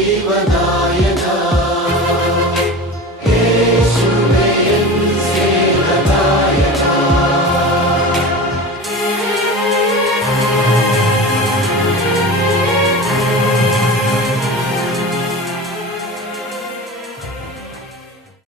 ஜீவநாயகா